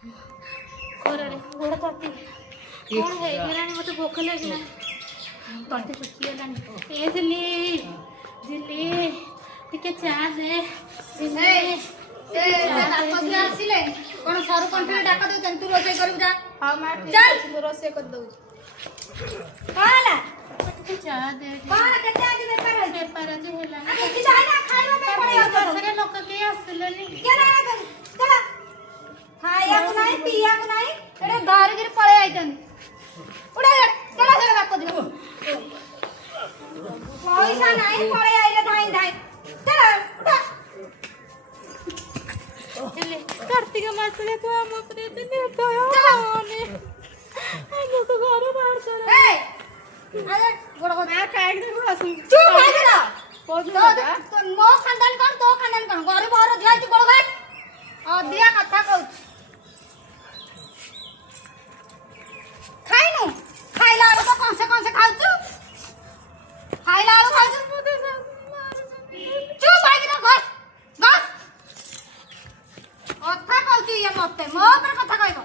ଖରାରେ ଗୋଡ଼ ତାତି କଣ ହେଇଗଲାଣି ମତେ ଭୋକ ଲାଗିଲାଣି ତଣ୍ଟି ଶୁଖିଗଲାଣି ଏ ଝିଲି ଝିଲି ଟିକେ ଚା ଦେ ଆସିଲେ କଣ ସରୁ କଣ୍ଠରେ ଡାକ ଦଉଛନ୍ତି ତୁ ରୋଷେଇ କରିବୁ ଯା ହଁ ମା ଚାଲ ରୋଷେଇ କରି ଦଉଛି କଣ ହେଲା ଟିକେ ଚା ଦେ କଣ କେତେ ଆଜି ବେପାର ହେଇଛି ବେପାର ଆଜି ହେଲାଣି କିଛି ଯାଇନା ଖାଇବା ପାଇଁ ପଳେଇ ଯାଉଛ ଦଶରେ ଲୋକ କେହି ଆସିଲେନି ଚାଲ ଖାଇବାକୁ ନାହିଁ ପିଇବାକୁ ନାହିଁ ଏଟା ଧରିକିରି ପଳେଇ ଆଇଛନ୍ତି ଉଡ଼ା ଚାଲ ଚାଲ ବାପ ଯିବ ପଇସା ନାହିଁ ପଳେଇ ଆଇଲେ ଧାଇଁ ଧାଇଁ ଚାଲ ଉଠା कार्तिक मासले तो हम अपने निर्दय होने हमको घर बाहर कर अरे गोड़ को मैं काहे के बस चुप भाई ना पोज तो मो खानदान कौन तो खानदान कौन घर बाहर जाई गोड़ गाट दिया कथा कहू खाइनु खाइला आलू तो कौन से खाउछु खाइला आलू खाउछु चुप भाई ना घस घस कथा कहू ये मते मो पर कथा कहबो